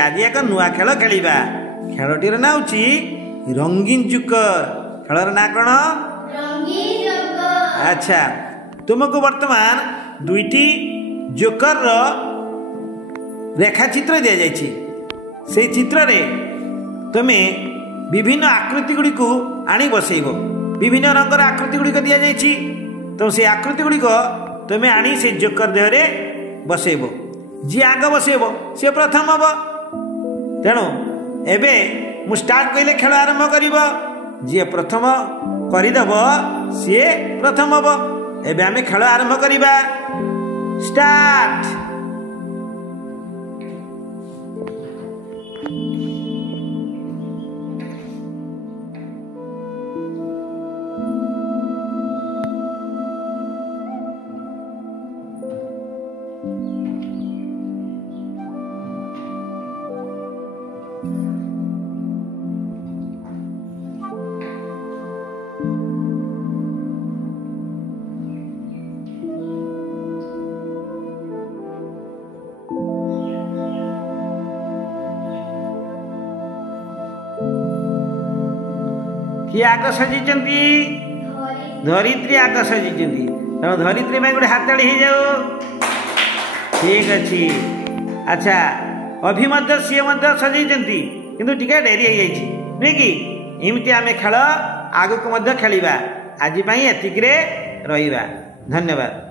आज एक नुआ खेल खेलिबा। खेलटीर ना होची रंगीन जोकर। खेलर ना कौन? रंगीन जोकर। अच्छा तुमको वर्तमान दुईटी जोकर रो रेखा चित्र दिया जायछि। से चित्र रे तुम्हें विभिन्न आकृति गुड़ी को आनी बसैब। विभिन्न रंगर आकृति गुड़ी दिया जायछि। तो से आकृति गुड़ी तुम्हें आनी से जोकर देह रे बसैब। जी आग बसैब सी प्रथम हम। तेणु एबे मु स्टार्ट कहले खेल आरंभ करिब। जी प्रथम करदेव सी प्रथम हम। एबे आमे खेल आरंभ करिबा। स्टार्ट। किए आग सजाइंट? धरित्री आग सजाइंट। तेणु धरित्री में गोटे हाथताड़ी हो जाओ। ठीक अच्छे। अच्छा अभि सी सजाइंट किंतु टिके डेरी हो जाइए नुहे कि एमती आम खेल आग को खेल। आज एतिक रहा। धन्यवाद।